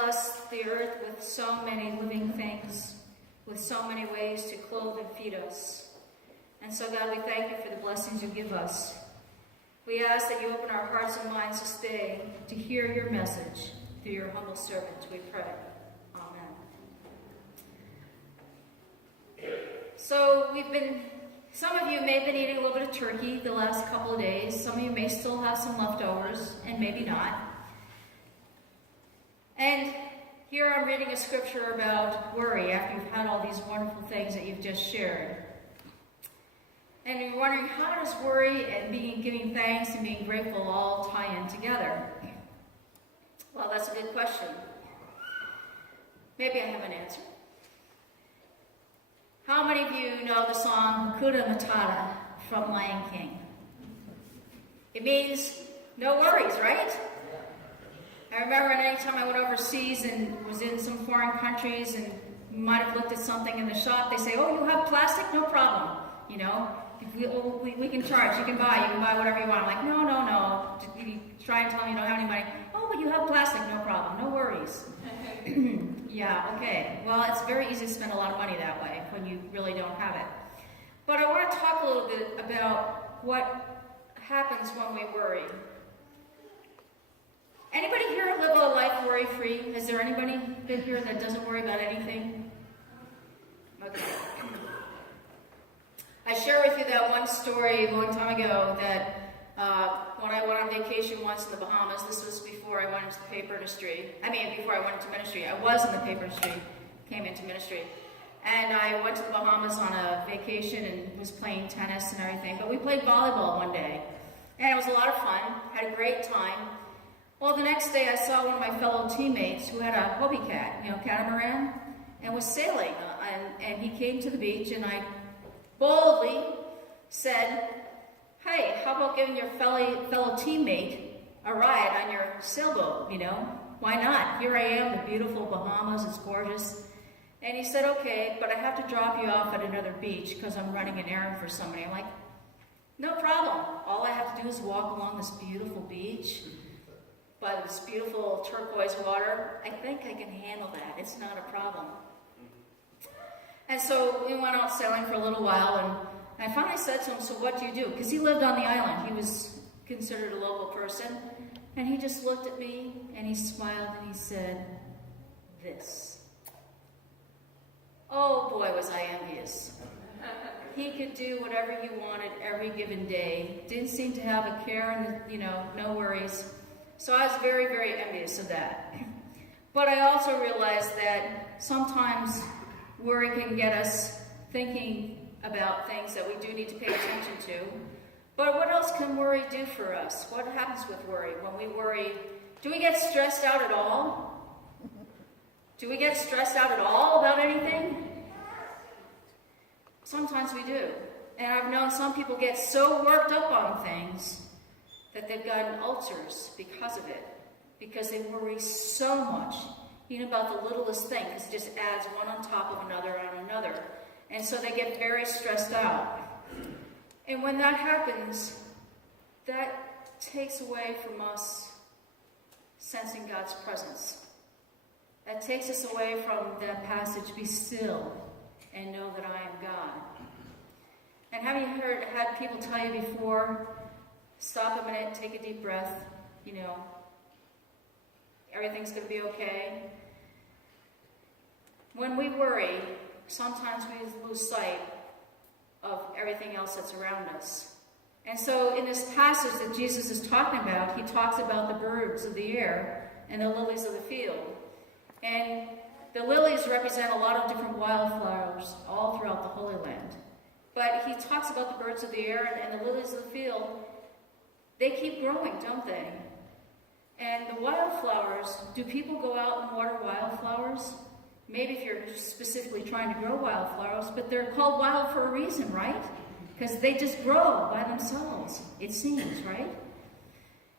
blessed the earth with so many living things, with so many ways to clothe and feed us. And so, God, we thank you for the blessings you give us. We ask that you open our hearts and minds this day to hear your message through your humble servant, we pray. Amen. So some of you may have been eating a little bit of turkey the last couple of days. Some of you may still have some leftovers, and maybe not. And here I'm reading a scripture about worry after you've had all these wonderful things that you've just shared. And you're wondering, how does worry and giving thanks and being grateful all tie in together? Well, that's a good question. Maybe I have an answer. How many of you know the song Hakuna Matata from Lion King? It means no worries, right? I remember any time I went overseas and was in some foreign countries and might have looked at something in the shop, they say, oh, you have plastic? No problem. You know, we can charge, you can buy whatever you want. I'm like, no. You try and tell me you don't have any money. Oh, but you have plastic, no problem, no worries. Yeah, okay. Well, it's very easy to spend a lot of money that way when you really don't have it. But I want to talk a little bit about what happens when we worry. Anybody here live a life worry-free? Is there anybody been here that doesn't worry about anything? Okay. I share with you that one story a long time ago that when I went on vacation once in the Bahamas, this was before I went into the paper industry. Before I went into ministry. I was in the paper industry, came into ministry. And I went to the Bahamas on a vacation and was playing tennis and everything. But we played volleyball one day. And it was a lot of fun, had a great time. Well, the next day I saw one of my fellow teammates who had a Hobie cat, catamaran, and was sailing. And he came to the beach, and I boldly said, hey, how about giving your fellow teammate a ride on your sailboat, Why not? Here I am, the beautiful Bahamas, it's gorgeous. And he said, okay, but I have to drop you off at another beach because I'm running an errand for somebody. I'm like, no problem. All I have to do is walk along this beautiful beach by this beautiful turquoise water. I think I can handle that. It's not a problem. And so we went out sailing for a little while, and I finally said to him, so what do you do? Because he lived on the island. He was considered a local person. And he just looked at me, and he smiled, and he said, this. Oh, boy, was I envious. He could do whatever he wanted every given day. Didn't seem to have a care and, no worries. So I was very, very envious of that. But I also realized that sometimes worry can get us thinking about things that we do need to pay attention to. But what else can worry do for us? What happens with worry? When we worry, do we get stressed out at all? Do we get stressed out at all about anything? Sometimes we do. And I've known some people get so worked up on things that they've gotten ulcers because of it. Because they worry so much, about the littlest thing, because it just adds one on top of another on another. And so they get very stressed out. And when that happens, that takes away from us sensing God's presence. That takes us away from that passage, be still and know that I am God. And have you had people tell you before, stop a minute, take a deep breath, everything's going to be okay? When we worry, sometimes we lose sight of everything else that's around us. And so in this passage that Jesus is talking about, he talks about the birds of the air and the lilies of the field. And the lilies represent a lot of different wildflowers all throughout the Holy Land. But he talks about the birds of the air and the lilies of the field. They keep growing, don't they? And the wildflowers, do people go out and water wildflowers? Maybe if you're specifically trying to grow wildflowers, but they're called wild for a reason, right? Because they just grow by themselves, it seems, right?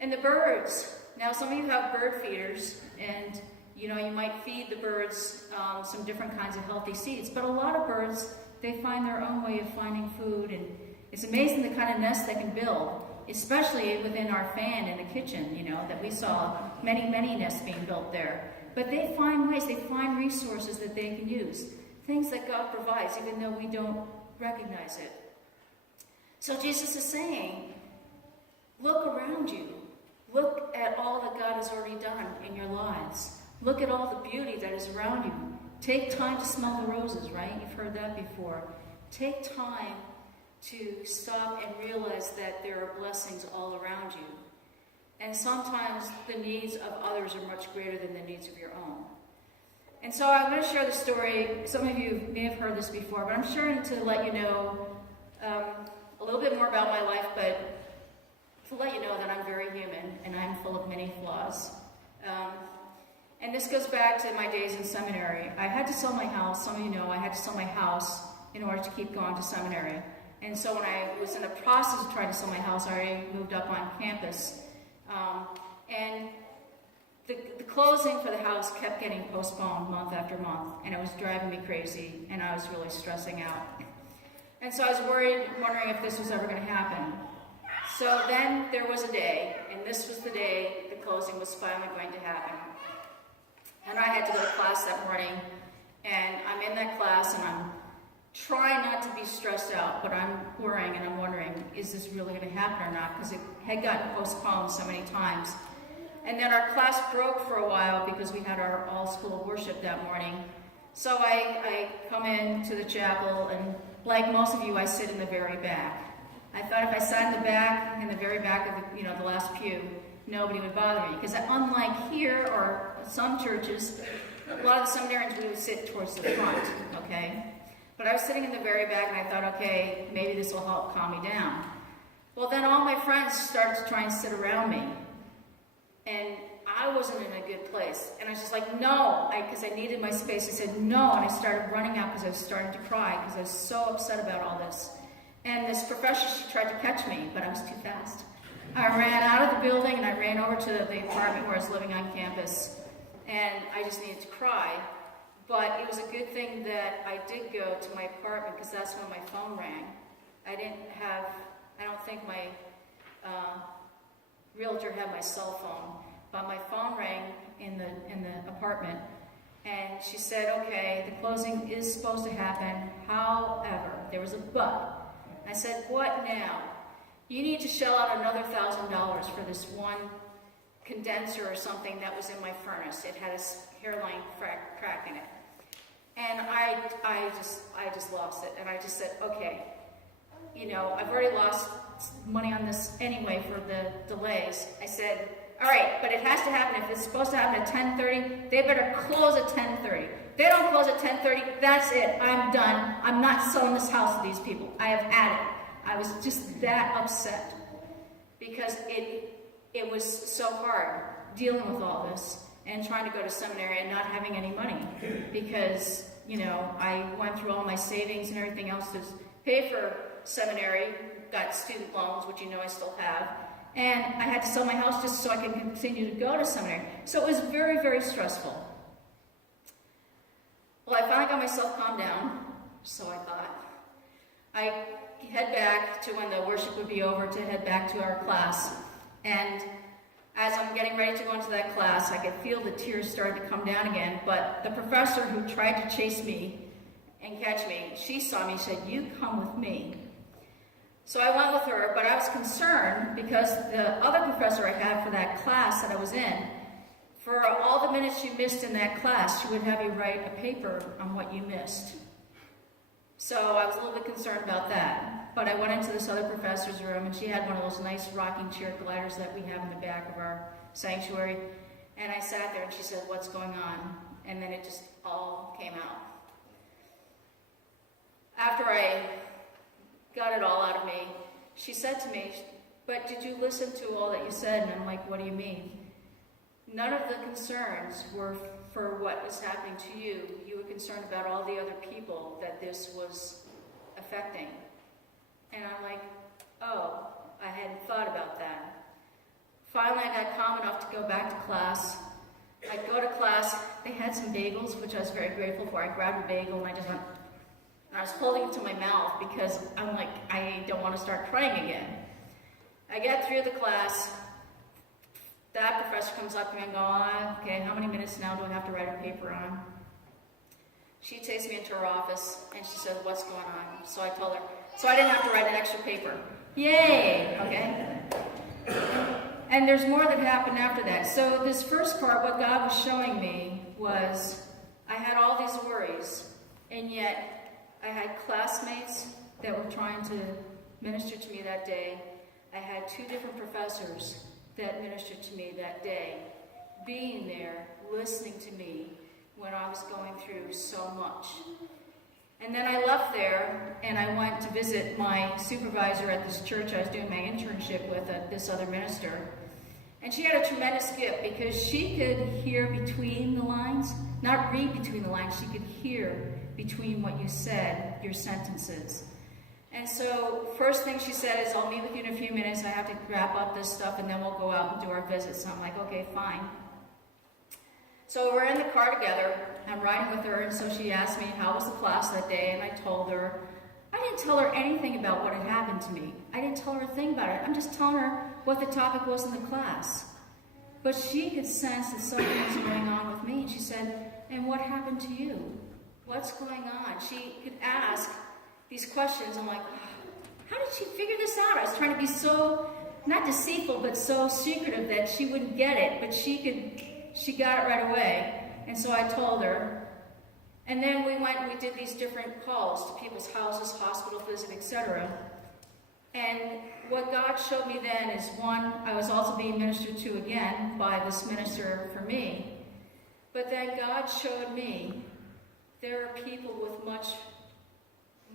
And the birds. Now, some of you have bird feeders, and you might feed the birds some different kinds of healthy seeds, but a lot of birds, they find their own way of finding food, and it's amazing the kind of nest they can build. especially within our fan in the kitchen, that we saw many nests being built there. But they find ways, they find resources that they can use, things that God provides, even though we don't recognize it. So Jesus is saying, look around you. Look at all that God has already done in your lives. Look at all the beauty that is around you. Take time to smell the roses, right? You've heard that before. Take time to stop and realize that there are blessings all around you. And sometimes the needs of others are much greater than the needs of your own. And so I'm going to share the story. Some of you may have heard this before, but I'm sharing to let you know a little bit more about my life, but to let you know that I'm very human and I'm full of many flaws. And this goes back to my days in seminary. I had to sell my house. Some of you know I had to sell my house in order to keep going to seminary. And so when I was in the process of trying to sell my house, I already moved up on campus. And the closing for the house kept getting postponed month after month, and it was driving me crazy, and I was really stressing out. And so I was wondering if this was ever going to happen. So then there was a day, and this was the day the closing was finally going to happen. And I had to go to class that morning, and I'm in that class, and I'm trying not to be stressed out, but I'm worrying and I'm wondering, is this really going to happen or not? Because it had gotten postponed so many times. And then our class broke for a while because we had our all-school worship that morning. So I come into the chapel, and like most of you, I sit in the very back. I thought if I sat in the very back of the last pew, nobody would bother me. Because unlike here or some churches, a lot of the seminarians, we would sit towards the front, okay? But I was sitting in the very back, and I thought, okay, maybe this will help calm me down. Well, then all my friends started to try and sit around me. And I wasn't in a good place. And I was just like, no, because I needed my space. I said, no, and I started running out because I was starting to cry because I was so upset about all this. And this professor, she tried to catch me, but I was too fast. I ran out of the building, and I ran over to the apartment where I was living on campus. And I just needed to cry. But it was a good thing that I did go to my apartment, because that's when my phone rang. I don't think my realtor had my cell phone, but my phone rang in the apartment, and she said, okay, the closing is supposed to happen, however, there was a but. I said, what now? You need to shell out another $1,000 for this one condenser or something that was in my furnace. It had a hairline crack in it. And I just lost it. And I just said, okay, I've already lost money on this anyway for the delays. I said, all right, but it has to happen. If it's supposed to happen at 10:30, they better close at 10:30. If they don't close at 10:30, that's it. I'm done. I'm not selling this house to these people. I have had it. I was just that upset because it was so hard dealing with all this and trying to go to seminary and not having any money because, I went through all my savings and everything else to pay for seminary, got student loans, which I still have, and I had to sell my house just so I could continue to go to seminary. So it was very, very stressful. Well, I finally got myself calmed down, so I thought. I head back to when the worship would be over to head back to our class, and as I'm getting ready to go into that class, I could feel the tears starting to come down again, but the professor who tried to chase me and catch me, she saw me and said, you come with me. So I went with her, but I was concerned because the other professor I had for that class that I was in, for all the minutes you missed in that class, she would have you write a paper on what you missed. So I was a little bit concerned about that. But I went into this other professor's room, and she had one of those nice rocking chair gliders that we have in the back of our sanctuary. And I sat there, and she said, what's going on? And then it just all came out. After I got it all out of me, she said to me, but did you listen to all that you said? And I'm like, what do you mean? None of the concerns were for what was happening to you. You were concerned about all the other people that this was affecting. And I'm like, oh, I hadn't thought about that. Finally, I got calm enough to go back to class. I go to class. They had some bagels, which I was very grateful for. I grabbed a bagel, and I was holding it to my mouth because I'm like, I don't want to start crying again. I get through the class. That professor comes up to me and goes, okay, how many minutes now do I have to write a paper on? She takes me into her office and she says, what's going on? So I told her, so I didn't have to write an extra paper. Yay! Okay. And there's more that happened after that. So this first part, what God was showing me was I had all these worries, and yet I had classmates that were trying to minister to me that day. I had 2 different professors that ministered to me that day, being there, listening to me when I was going through so much. And then I left there, and I went to visit my supervisor at this church I was doing my internship with, this other minister. And she had a tremendous gift because she could hear between the lines, not read between the lines, she could hear between what you said, your sentences. And so, first thing she said is, I'll meet with you in a few minutes, I have to wrap up this stuff, and then we'll go out and do our visits. So I'm like, okay, fine. So we're in the car together, I'm riding with her, and so she asked me, how was the class that day? And I told her, I didn't tell her anything about what had happened to me. I didn't tell her a thing about it. I'm just telling her what the topic was in the class. But she could sense that something was going on with me. And she said, and what happened to you? What's going on? She could ask these questions. I'm like, how did she figure this out? I was trying to be so, not deceitful, but so secretive that she wouldn't get it. But she got it right away. And so I told her. And then we did these different calls to people's houses, hospital visit, etc. And what God showed me then is, one, I was also being ministered to again by this minister for me. But then God showed me there are people with much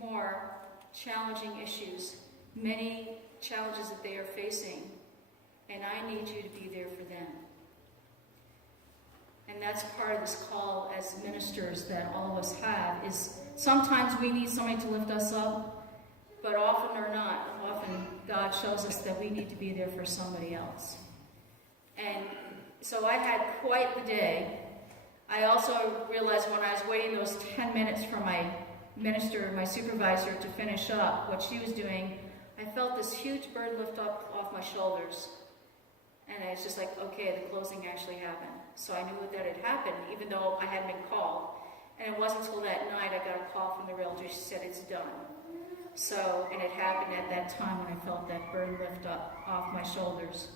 more challenging issues, many challenges that they are facing, and I need you to be there for them. And that's part of this call as ministers that all of us have, is sometimes we need somebody to lift us up, but often God shows us that we need to be there for somebody else. And so I had quite the day. I also realized when I was waiting those 10 minutes for my minister, my supervisor, to finish up what she was doing, I felt this huge burden lift up off my shoulders. And it's just like, okay, the closing actually happened. So I knew that it happened, even though I hadn't been called. And it wasn't until that night I got a call from the realtor. She said, it's done. So, and it happened at that time when I felt that burden lift up off my shoulders.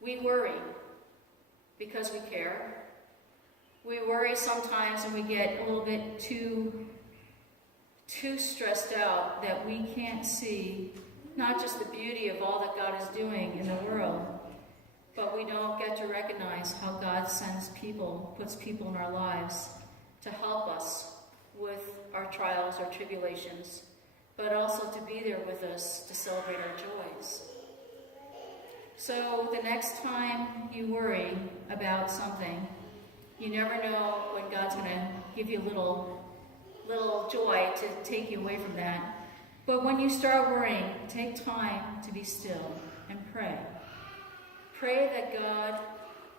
We worry because we care. We worry sometimes and we get a little bit too stressed out that we can't see not just the beauty of all that God is doing in the world, but we don't get to recognize how God sends people, puts people in our lives to help us with our trials, our tribulations, but also to be there with us to celebrate our joys. So the next time you worry about something, you never know when God's going to give you a little joy to take you away from that. But when you start worrying, take time to be still and pray. Pray that God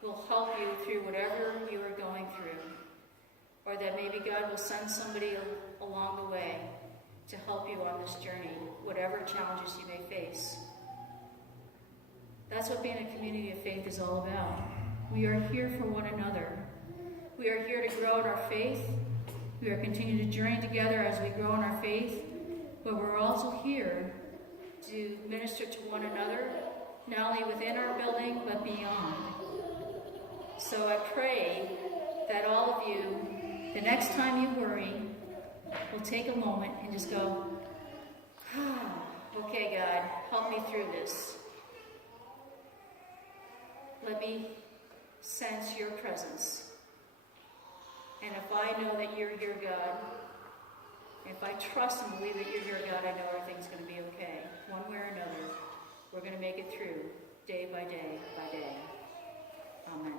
will help you through whatever you are going through, or that maybe God will send somebody along the way to help you on this journey, whatever challenges you may face. That's what being a community of faith is all about. We are here for one another. We are here to grow in our faith. We are continuing to journey together as we grow in our faith. But we're also here to minister to one another, not only within our building, but beyond. So I pray that all of you, the next time you worry, will take a moment and just go, okay, God, help me through this. Let me sense your presence. And if I know that you're here, God, if I trust and believe that you're here, God, I know everything's going to be okay. One way or another, we're going to make it through day by day by day. Amen.